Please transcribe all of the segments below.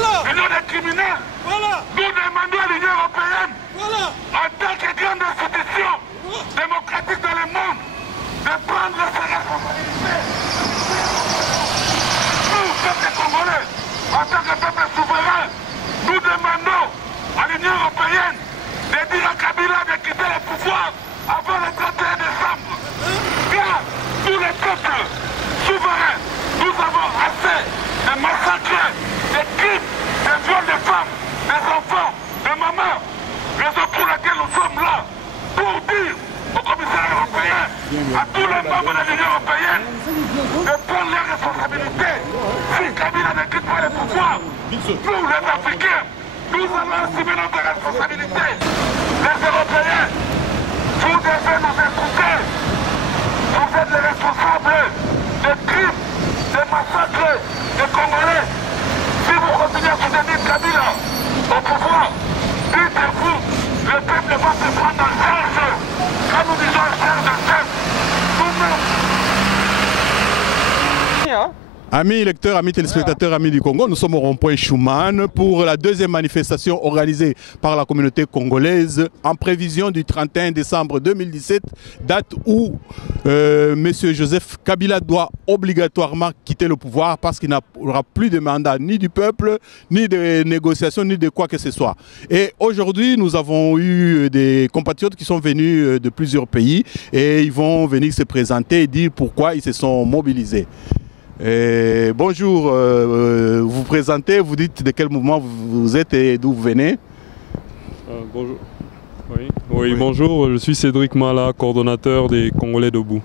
l'union des criminels. Nous demandons à l'Union européenne, en tant que grande institution démocratique dans le monde, de prendre ses responsabilités. Nous, peuple congolais, en tant que peuple souverain, nous demandons à l'Union européenne de dire à Kabila de quitter le pouvoir avant le 31 décembre. Car tous les peuples souverains, nous avons assez de massacres, de crimes, de viols de femmes, des enfants, de mamans. Raison pour laquelle nous sommes là, pour dire au commissaire européen, à tous les membres de l'Union européenne, de prendre leurs responsabilités. Si Kabila ne quitte pas le pouvoir, nous les Africains, nous allons assumer notre responsabilité. Les Européens, vous devez nous écouter. Vous êtes les responsables des crimes, des massacres des Congolais. Si vous continuez à soutenir Kabila au pouvoir, dites-vous, le peuple va se prendre en charge. Quand nous disons charge de chef, Amis lecteurs, amis téléspectateurs, amis du Congo, nous sommes au rond-point Schuman pour la deuxième manifestation organisée par la communauté congolaise en prévision du 31 décembre 2017, date où M. Joseph Kabila doit obligatoirement quitter le pouvoir parce qu'il n'aura plus de mandat ni du peuple, ni de négociations, ni de quoi que ce soit. Et aujourd'hui, nous avons eu des compatriotes qui sont venus de plusieurs pays et ils vont venir se présenter et dire pourquoi ils se sont mobilisés. Bonjour, vous vous présentez, vous dites de quel mouvement vous êtes et d'où vous venez. Bonjour. Oui, bonjour, je suis Cédric Mala, coordonnateur des Congolais debout.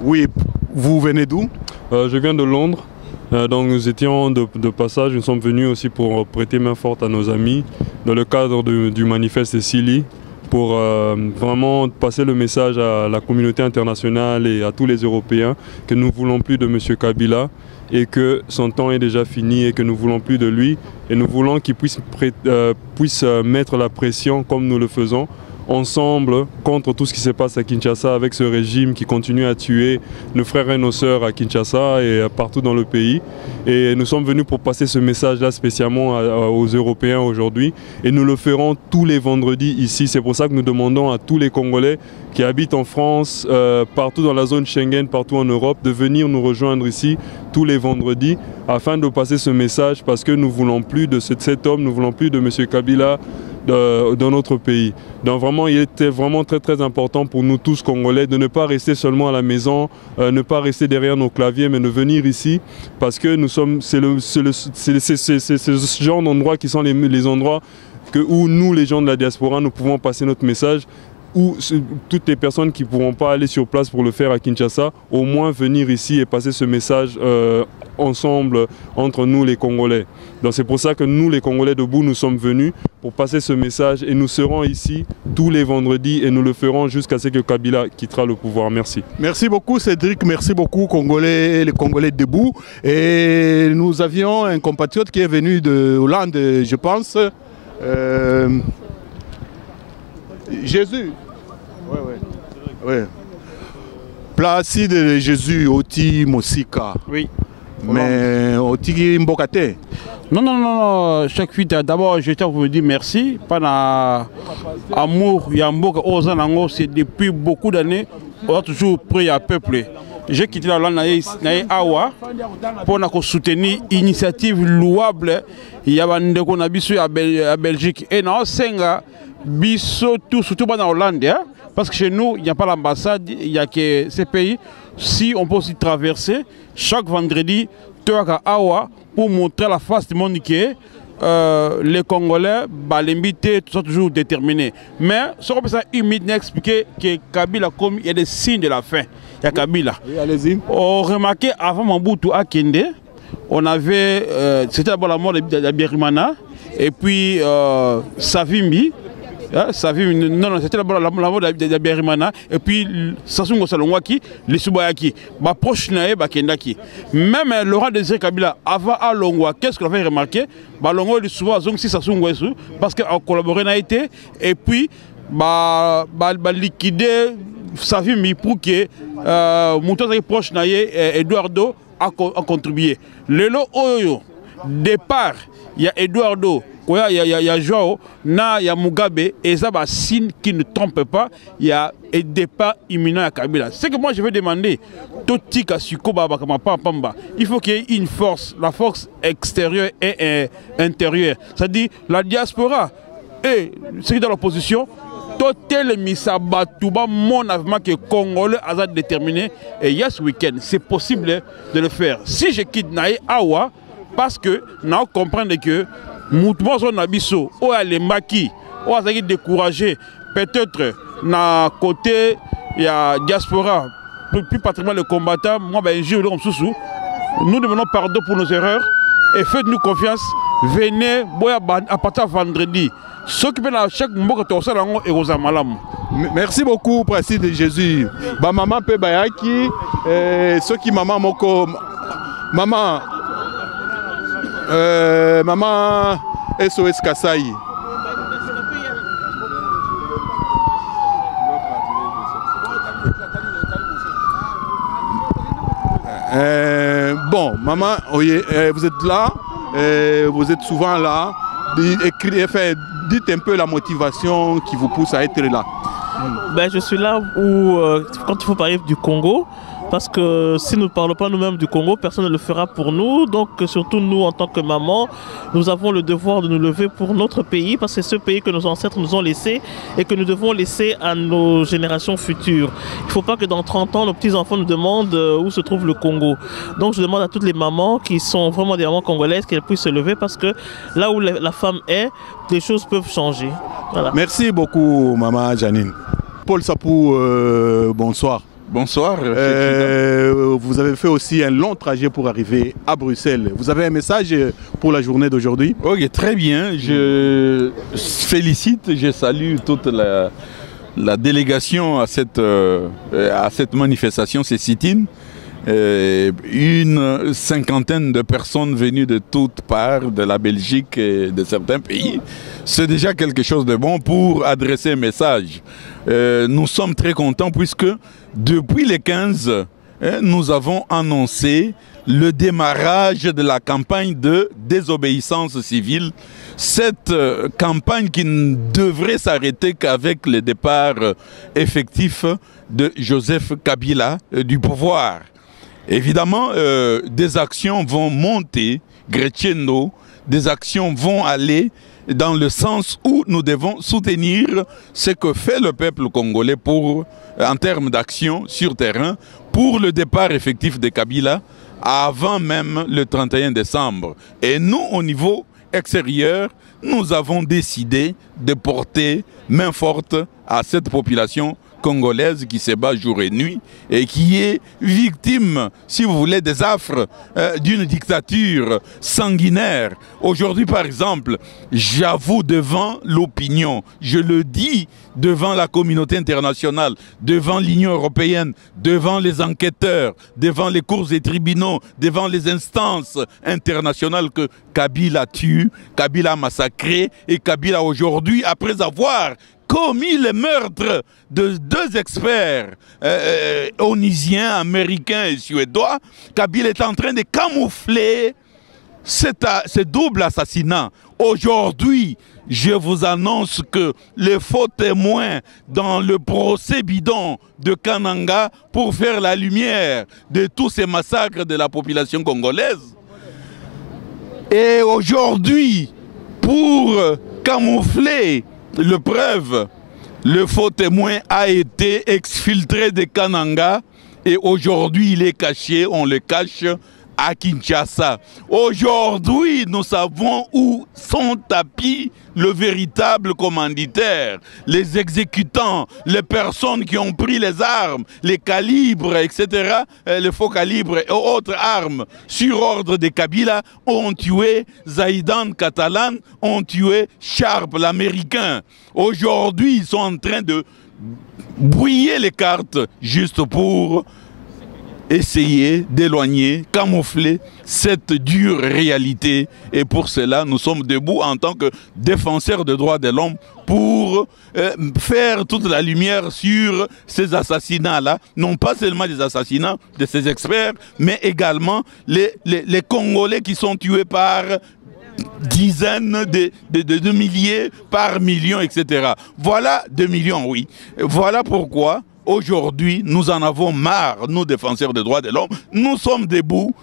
Oui, vous venez d'où? Je viens de Londres, donc nous étions de passage, nous sommes venus aussi pour prêter main forte à nos amis dans le cadre du manifeste Sili, pour vraiment passer le message à la communauté internationale et à tous les Européens que nous ne voulons plus de M. Kabila et que son temps est déjà fini et que nous ne voulons plus de lui. Et nous voulons qu'il puisse mettre la pression comme nous le faisons ensemble contre tout ce qui se passe à Kinshasa avec ce régime qui continue à tuer nos frères et nos sœurs à Kinshasa et partout dans le pays. Et nous sommes venus pour passer ce message-là spécialement aux Européens aujourd'hui et nous le ferons tous les vendredis ici. C'est pour ça que nous demandons à tous les Congolais qui habitent en France, partout dans la zone Schengen, partout en Europe, de venir nous rejoindre ici tous les vendredis afin de passer ce message parce que nous ne voulons plus de cet homme, nous ne voulons plus de M. Kabila dans notre pays. Donc vraiment, il était vraiment très important pour nous tous Congolais de ne pas rester seulement à la maison, ne pas rester derrière nos claviers, mais de venir ici parce que nous sommes, c'est ce genre d'endroits qui sont les endroits où nous, les gens de la diaspora, nous pouvons passer notre message, où toutes les personnes qui ne pourront pas aller sur place pour le faire à Kinshasa, au moins venir ici et passer ce message ensemble entre nous les Congolais. Donc c'est pour ça que nous les Congolais debout, nous sommes venus pour passer ce message et nous serons ici tous les vendredis et nous le ferons jusqu'à ce que Kabila quittera le pouvoir. Merci. Merci beaucoup Cédric, merci beaucoup Congolais, les Congolais debout. Et nous avions un compatriote qui est venu de Hollande, je pense. Jésus. Oui. Placide Jésus, Oti Mosika. Oui. Mais Oti Mbokate. Non. Chaque fois, d'abord, je tiens à vous dire merci. Pendant amour, Yamboka, Ozanango, c'est depuis beaucoup d'années, on a toujours pris à peuple. J'ai quitté la Hollande Awa pour soutenir l'initiative louable. Il y a un à Belgique. Et non, Senga. Surtout en Hollande, hein? Parce que chez nous, il n'y a pas l'ambassade, il n'y a que ces pays. Si on peut aussi traverser chaque vendredi, Awa, pour montrer la face du monde qui est les Congolais, l'invité, tout ça toujours déterminé. Mais ce qu'on peut humide expliquer que Kabila, comme il y a des signes de la fin, il y a Kabila. Oui, allez-y. On remarquait avant Mobutu à Kende, on avait, c'était d'abord la mort de Birimana, et puis Savimbi. Non, c'était la mort de Birimana et puis Sassou Nguesso Salongwaki, les Subayaki, proche nae Bakendaki. Même Laurent Désiré Kabila avant à Longwa, qu'est-ce qu'on avait remarqué? Longwa est souvent si Sassou Nguesso parce qu'on collaboré n'a été et puis liquider Savimbi pour que Moutouzaki proche nae Eduardo a contribué. Lelo Oyo. départ, il y a Eduardo, il y a Joao, il y a Mugabe, et ça va signe qui ne trompe pas, il y a un départ imminent à Kabila. C'est que moi je vais demander, il faut qu'il y ait une force, la force extérieure et intérieure. C'est-à-dire la diaspora et ceux qui sont dans l'opposition, Totel Misabatuba, mon avis que Congolais a déterminé, et il y a ce week-end, c'est possible de le faire. Si je quitte Naï Awa, parce que nous comprenons que Moutouan son abisso, ou à les maquis, ou à décourager, peut-être, na côté, il y a diaspora, plus particulièrement le combattant, moi, ben, nous demandons pardon pour nos erreurs et faites-nous confiance. Venez à partir de vendredi. Merci beaucoup, Président de Jésus. Maman Pebayaki, ceux qui maman moko, maman SOS Kasaï. Bon, maman, vous êtes là, vous êtes souvent là. Dites un peu la motivation qui vous pousse à être là. Ben, je suis là où, quand il faut parler du Congo, parce que si nous ne parlons pas nous-mêmes du Congo, personne ne le fera pour nous. Donc surtout nous, en tant que maman, nous avons le devoir de nous lever pour notre pays, parce que c'est ce pays que nos ancêtres nous ont laissé et que nous devons laisser à nos générations futures. Il ne faut pas que dans 30 ans, nos petits-enfants nous demandent où se trouve le Congo. Donc je demande à toutes les mamans qui sont vraiment des mamans congolaises qu'elles puissent se lever, parce que là où la femme est, les choses peuvent changer. Voilà. Merci beaucoup, maman Janine. Paul Sapou, bonsoir. Bonsoir. Vous avez fait aussi un long trajet pour arriver à Bruxelles. Vous avez un message pour la journée d'aujourd'hui? Ok, très bien. Je félicite, je salue toute la délégation à cette manifestation, c'est sit-in. Une cinquantaine de personnes venues de toutes parts, de la Belgique et de certains pays. C'est déjà quelque chose de bon pour adresser un message. Nous sommes très contents puisque depuis les 15, nous avons annoncé le démarrage de la campagne de désobéissance civile. Cette campagne qui ne devrait s'arrêter qu'avec le départ effectif de Joseph Kabila du pouvoir. Évidemment, des actions vont monter, crescendo, des actions vont aller dans le sens où nous devons soutenir ce que fait le peuple congolais en termes d'action sur terrain pour le départ effectif de Kabila avant même le 31 décembre. Et nous, au niveau extérieur, nous avons décidé de porter main forte à cette population congolaise qui se bat jour et nuit et qui est victime, si vous voulez, des affres d'une dictature sanguinaire. Aujourd'hui, par exemple, j'avoue devant l'opinion, je le dis devant la communauté internationale, devant l'Union européenne, devant les enquêteurs, devant les cours et tribunaux, devant les instances internationales que Kabila tue, Kabila a massacré et Kabila aujourd'hui, après avoir commis le meurtre de 2 experts onisiens, américains et suédois, Kabila est en train de camoufler ce double assassinat. Aujourd'hui, je vous annonce que les faux témoins dans le procès bidon de Kananga pour faire la lumière de tous ces massacres de la population congolaise. Et aujourd'hui, pour camoufler le preuve, le faux témoin a été exfiltré de Kananga et aujourd'hui il est caché, on le cache à Kinshasa. Aujourd'hui, nous savons où sont tapis le véritable commanditaire, les exécutants, les personnes qui ont pris les armes, les calibres, etc., les faux calibres et autres armes sur ordre de Kabila ont tué Zaidan Catalan, ont tué Sharp, l'Américain. Aujourd'hui, ils sont en train de brouiller les cartes juste pour essayer d'éloigner, camoufler cette dure réalité. Et pour cela, nous sommes debout en tant que défenseurs des droits de l'homme pour faire toute la lumière sur ces assassinats-là. Non pas seulement des assassinats de ces experts, mais également les Congolais qui sont tués par dizaines de milliers, par millions, etc. Voilà 2 millions, oui. Voilà pourquoi aujourd'hui, nous en avons marre, nous défenseurs des droits de l'homme. Nous sommes debout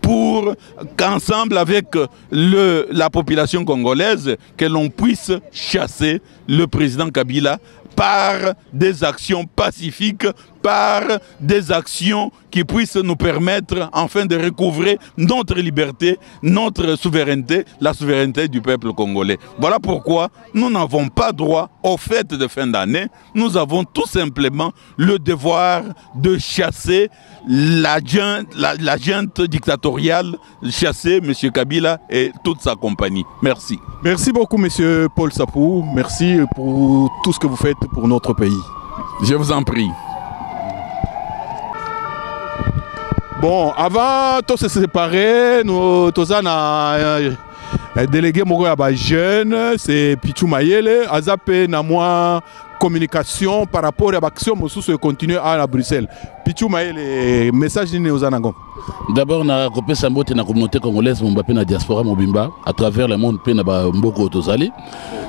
pour qu'ensemble avec la population congolaise, que l'on puisse chasser le président Kabila par des actions pacifiques, par des actions qui puissent nous permettre enfin de recouvrer notre liberté, notre souveraineté, la souveraineté du peuple congolais. Voilà pourquoi nous n'avons pas droit aux fêtes de fin d'année. Nous avons tout simplement le devoir de chasser la junte dictatoriale, chasser M. Kabila et toute sa compagnie. Merci. Merci beaucoup, M. Paul Sapou. Merci pour tout ce que vous faites pour notre pays. Je vous en prie. Bon, avant de se séparer, nous avons un délégué jeune, c'est Pichou Mayele, Azapé Namwa communication par rapport à l'action qui continue à Bruxelles. Pichou Mayele, message de Néozanangon. D'abord, na kopé sambote na communauté congolaise, Mbappé na diaspora Mobimba, à travers le monde, pe na Mboko Tozali.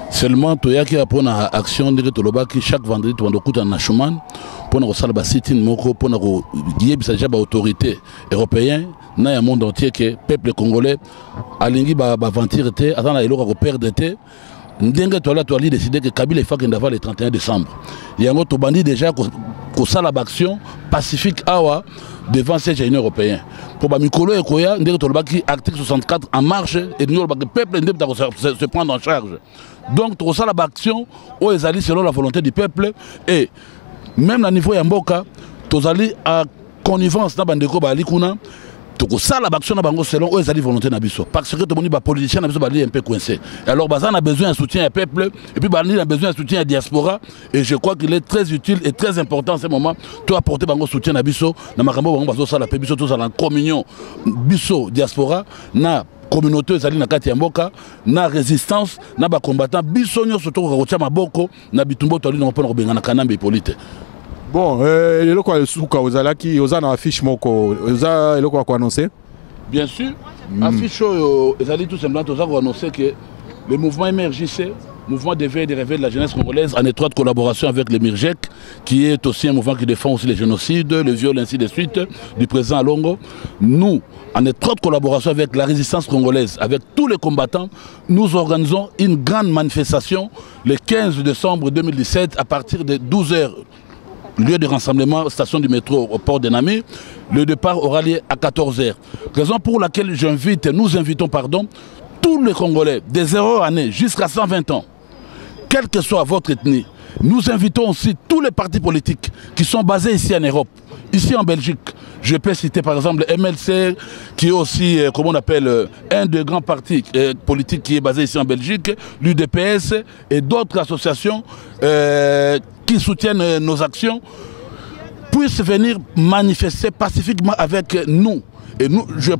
Seulement, Toyaki a pour na action de Toloba qui chaque vendredi, tu vas écouter na Schumann, pour na salba sit-in moko, pour na guier bisaja ba autorité européenne, na ya monde entier que peuple congolais alingi ba aventure té, attend la eloko ko perdre té. Ndenge tola toali décidé que Kabila il faut qu'il le 31 décembre. Il y a un autre bandit déjà ko sala action pacifique awa devant ces généraux européens. Pour Bamikolo et Koya, ndenge tola ki article 64 en marche et nous le peuple ndenge se prendre en charge. Donc to sala action au ezali selon la volonté du peuple et même à niveau ya mboka tozali à connivence na bandeko ba likuna. Donc ça la action na bango selon eux les volonté na biso parce que tout le monde ba politicien na biso ba un peu coincé. Alors bazan a besoin d'un soutien au peuple et puis bazan a besoin d'un soutien à la diaspora et je crois qu'il est très utile et très important en ce moment to apporter bango soutien na biso na makambo bango bazo sala pe biso to sala en communion biso diaspora na communauté ezali na kati ya mboka na résistance na ba combattant biso nyo surtout ko kotia maboko na bitumbo to ali na mpona ko bengana kanambe polite. Bon, le quoi le souka aux alaki aux an affiche moko aux a le quoi annoncer. Bien sûr, affiche ezali tout simplement aux a annoncé que le mouvement MRJC, mouvement d'éveil et de réveil de la jeunesse congolaise, en étroite collaboration avec le MIRJEC, qui est aussi un mouvement qui défend aussi les génocides, le viol ainsi de suite du président Alongo. Nous, en étroite collaboration avec la résistance congolaise, avec tous les combattants, nous organisons une grande manifestation le 15 décembre 2017 à partir de 12 h. Lieu de rassemblement, station du métro au port de Namé. Le départ aura lieu à 14 h. Raison pour laquelle nous invitons tous les Congolais des 0 années jusqu'à 120 ans, quelle que soit votre ethnie. Nous invitons aussi tous les partis politiques qui sont basés ici en Europe, ici en Belgique. Je peux citer par exemple le MLC, qui est aussi, comment on appelle, un des grands partis politiques qui est basé ici en Belgique, l'UDPS et d'autres associations qui soutiennent nos actions, puissent venir manifester pacifiquement avec nous. Et nous, je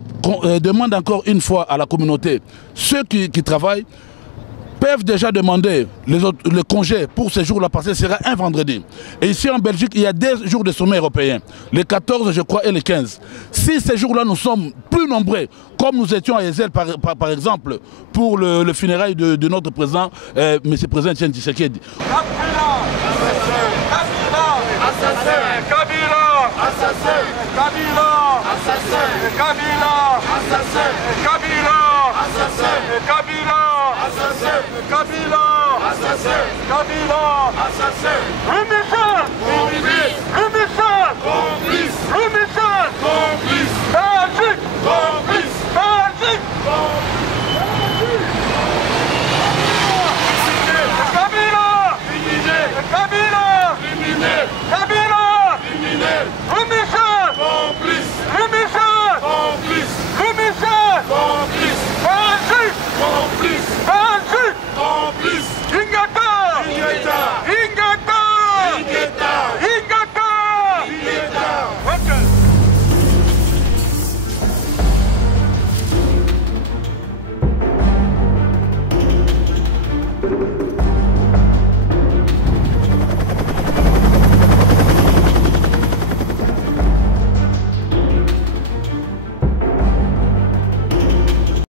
demande encore une fois à la communauté, ceux qui travaillent, peuvent déjà demander le congé pour ces jours-là, parce que ce sera un vendredi. Et ici en Belgique, il y a 2 jours de sommet européen, les 14 je crois et les 15. Si ces jours-là nous sommes plus nombreux, comme nous étions à Ezel par exemple, pour le funérail de notre président, M. le président Etienne Tshisekedi. Complice.